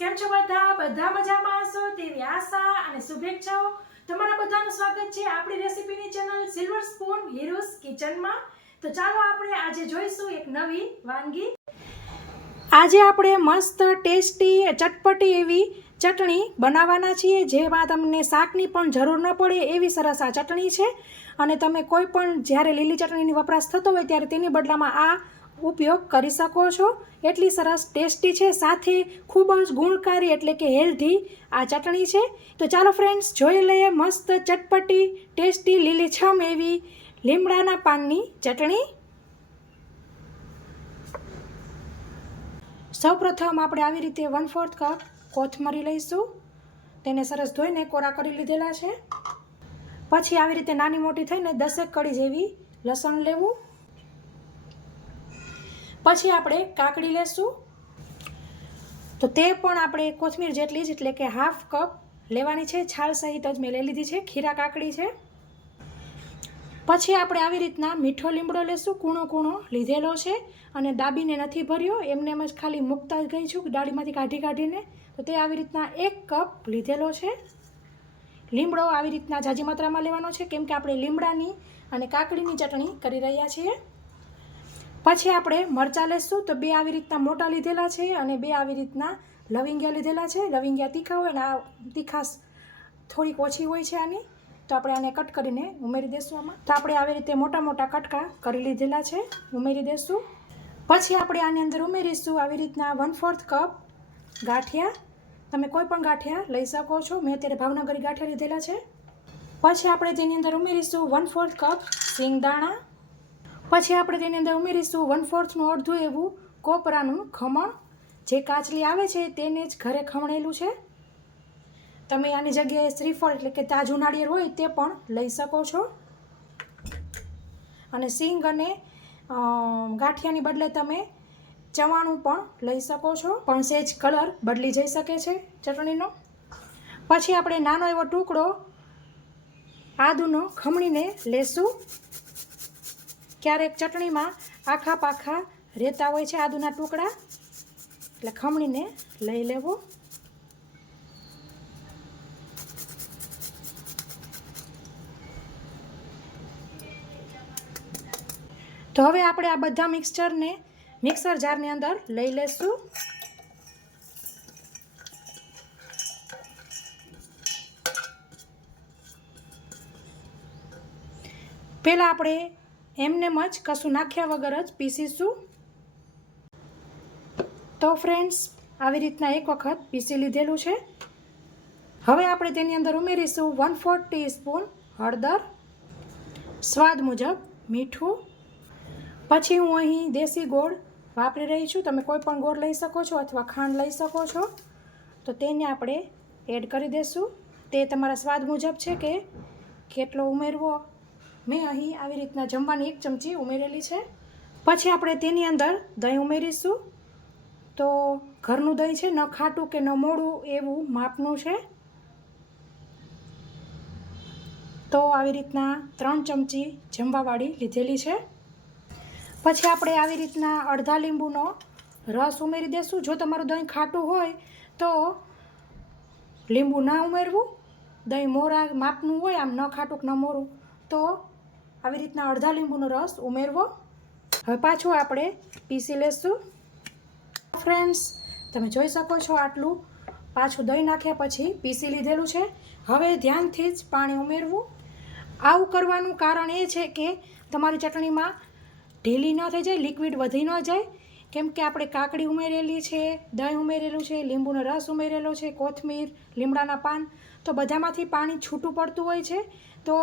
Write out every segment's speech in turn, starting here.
કેમ છો બધા મજામાં હશો તેવી આશા અને શુભેચ્છાઓ। તમારા બધાનું સ્વાગત છે આપણી રેસીપીની ચેનલ સિલ્વર સ્પૂન હીરોઝ કિચનમાં। તો ચાલો આપણે આજે જોઈશું એક નવી વાનગી। આજે આપણે મસ્ત ટેસ્ટી ચટપટી એવી ચટણી બનાવવાના છીએ, જેમાં તમને શાકની પણ જરૂર ન પડે એવી સરસ આ ચટણી છે। અને તમે કોઈ પણ જ્યારે લીલી ચટણીની વપરાશ થતો હોય ત્યારે તેની બદલામાં આ ઉપયોગ કરી શકો છો। એટલી સરસ ટેસ્ટી છે, સાથે ખૂબ જ ગુણકારી એટલે કે હેલ્ધી આ ચટણી છે। તો ચાલો ફ્રેન્ડ્સ જોઈ લઈએ મસ્ત ચટપટી ટેસ્ટી લીલીછમ એવી લીમડાના પાનની ચટણી। સૌપ્રથમ આપણે આવી રીતે 1/4 કપ કોથમરી લઈશું। તેને સરસ ધોઈને કોરા કરી લીધેલા છે। પછી આવી રીતે નાની મોટી થઈને 10 કળી જેવી લસણ લેવું। પછી આપણે કાકડી લેશું, તો તે પણ આપણે કોથમીર જેટલી જ એટલે કે 1/2 કપ લેવાની છે। છાલ સહિત જ મેં લઈ લીધી છે, ખીરા કાકડી છે। પછી આપણે આવી રીતના મીઠો લીમડો લેશું, કૂણો કૂણો લીધેલો છે અને દાબીને નથી ભર્યો, એમને એમ જ ખાલી મૂકતા જ ગઈ છું ડાળીમાંથી કાઢીને। તો તે આવી રીતના 1 કપ લીધેલો છે। લીમડો આવી રીતના ઝાઝી માત્રામાં લેવાનો છે, કેમ કે આપણે લીમડાની અને કાકડીની ચટણી કરી રહ્યા છીએ। પછી આપણે મરચાં લેશું, તો 2 આવી રીતના મોટા લીધેલા છે અને 2 આવી રીતના લવિંગિયા લીધેલા છે। લવિંગિયા તીખા હોય ને આ તીખાશ થોડીક ઓછી હોય છે આની, તો આપણે આને કટ કરીને ઉમેરી દઈશું આમાં। તો આપણે આવી રીતે મોટા મોટા કટકા કરી લીધેલા છે, ઉમેરી દઈશું। પછી આપણે આની અંદર ઉમેરીશું આવી રીતના 1/4 કપ ગાંઠિયા। તમે કોઈ પણ ગાંઠિયા લઈ શકો છો, મેં અત્યારે ભાવનગરી ગાંઠિયા લીધેલા છે। પછી આપણે તેની અંદર ઉમેરીશું 1/4 કપ સિંગદાણા। પછી આપણે તેની અંદર ઉમેરીશું 1/4 અડધું એવું કોપરાનું ખમણ, જે કાચલી આવે છે તેને જ ઘરે ખમણેલું છે। તમે આની જગ્યાએ શ્રીફળ એટલે કે તાજું નાળિયેર હોય તે પણ લઈ શકો છો। અને સિંગ અને ગાંઠિયાની બદલે તમે ચવાણું પણ લઈ શકો છો, પણ સેજ કલર બદલી જઈ શકે છે ચટણીનો। પછી આપણે નાનો એવો ટુકડો આદુનો ખમણીને લેશું। ક્યારેક ચટણીમાં આખા પાખા રહેતા હોય છે આદુના ટુકડા, એટલે ખમણીને લઈ લેવો। તો હવે આપણે આ બધા મિક્સચરને મિક્સર જારની અંદર લઈ લેશું। પહેલાં આપણે એમનેમ જ કશું નાખ્યા વગર જ પીસીશું। તો ફ્રેન્ડ્સ આવી રીતના એક વખત પીસી લીધેલું છે। હવે આપણે તેની અંદર ઉમેરીશું 1/4 ટીસ્પૂન હળદર, સ્વાદ મુજબ મીઠું। પછી હું અહીં દેશી ગોળ વાપરી રહી છું, તમે કોઈ પણ ગોળ લઈ શકો છો અથવા ખાંડ લઈ શકો છો। તો તેને આપણે એડ કરી દઈશું। તે તમારા સ્વાદ મુજબ છે કે કેટલો ઉમેરવો। મેં અહીં આવી રીતના જમવાની 1 ચમચી ઉમેરેલી છે। પછી આપણે તેની અંદર દહીં ઉમેરીશું। તો ઘરનું દહીં છે, ન ખાટું કે ન મોળું એવું માપનું છે। તો આવી રીતના 3 ચમચી જમવાવાળી લીધેલી છે। પછી આપણે આવી રીતના અડધા લીંબુનો રસ ઉમેરી દઈશું। જો તમારું દહીં ખાટું હોય તો લીંબુ ના ઉમેરવું, દહીં મોરા માપનું હોય આમ ન ખાટું કે ન મોરું તો આવી રીતના અડધા લીંબુનો રસ ઉમેરવો। હવે પાછું આપણે પીસી લેશું। ફ્રેન્ડ્સ તમે જોઈ શકો છો આટલું પાછું દહીં નાખ્યા પછી પીસી લીધેલું છે। હવે ધ્યાનથી જ પાણી ઉમેરવું। આવું કરવાનું કારણ એ છે કે તમારી ચટણીમાં ઢીલી ન થઈ જાય, લિક્વિડ વધી ન જાય, કેમ કે આપણે કાકડી ઉમેરેલી છે, દહીં ઉમેરેલું છે, લીંબુનો રસ ઉમેરેલો છે, કોથમીર, લીમડાના પાન, તો બધામાંથી પાણી છૂટું પડતું હોય છે। તો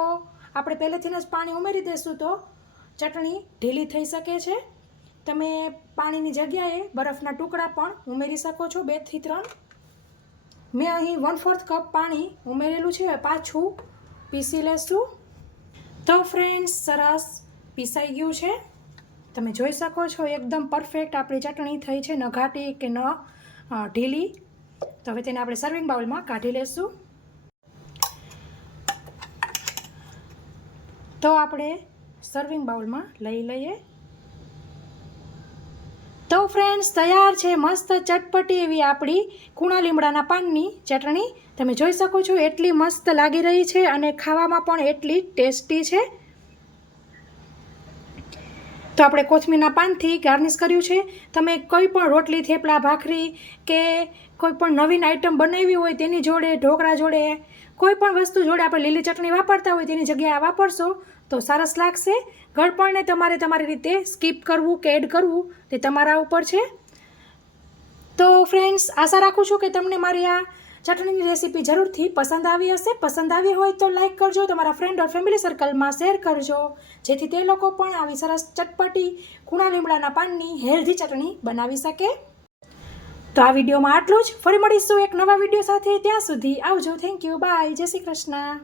આપણે પહેલેથી જ પાણી ઉમેરી દઈશું તો ચટણી ઢીલી થઈ શકે છે। તમે પાણીની જગ્યાએ બરફના ટુકડા પણ ઉમેરી શકો છો, 2 થી 3। મેં અહીં 1/4 કપ પાણી ઉમેરેલું છે। પાછું પીસી લેશું। તો ફ્રેન્ડ્સ સરસ પીસાઈ ગયું છે, તમે જોઈ શકો છો એકદમ પરફેક્ટ આપણી ચટણી થઈ છે, ન ઘાટી કે ન ઢીલી। તો હવે તેને આપણે સર્વિંગ બાઉલમાં કાઢી લેશું। તો આપણે સર્વિંગ બાઉલમાં લઈ લઈએ। તો ફ્રેન્ડ્સ, તૈયાર છે મસ્ત ચટપટી એવી આપણી કૂણા લીમડાના પાનની ચટણી. તમે જોઈ શકો છો એટલી મસ્ત લાગી રહી છે અને ખાવામાં પણ એટલી ટેસ્ટી છે. તો આપણે કોથમીરના પાનથી ગાર્નિશ કર્યું છે. તમે કોઈ પણ રોટલી, થેપલા, ભાખરી કે કોઈ પણ નવીન આઈટમ બનાવી હોય તેની જોડે, ઢોકળા જોડે, કોઈ પણ વસ્તુ જોડે આપણે લીલી ચટણી વાપરતા હોય તેની જગ્યાએ આ વાપરશો તો સરસ લાગશે. ગળપણને તમારે તમારી રીતે સ્કીપ કરવું કે એડ કરવું તે તમારા ઉપર છે. તો ફ્રેન્ડ્સ, આશા રાખું છું કે તમને મારી આ ચટણીની રેસીપી જરૂરથી પસંદ આવી હશે. પસંદ આવી હોય તો લાઈક કરજો, તમારા ફ્રેન્ડ ઓર ફેમિલી સર્કલમાં શેર કરજો, જેથી તે લોકો પણ આવી સરસ ચટપટી કૂણા લીમડાના પાનની હેલ્ધી ચટણી બનાવી શકે. તો આ વિડીયોમાં આટલું જ. ફરી મળીશું એક નવા વિડીયો સાથે. ત્યાં સુધી આવજો. Thank you. બાય. જય શ્રી કૃષ્ણ.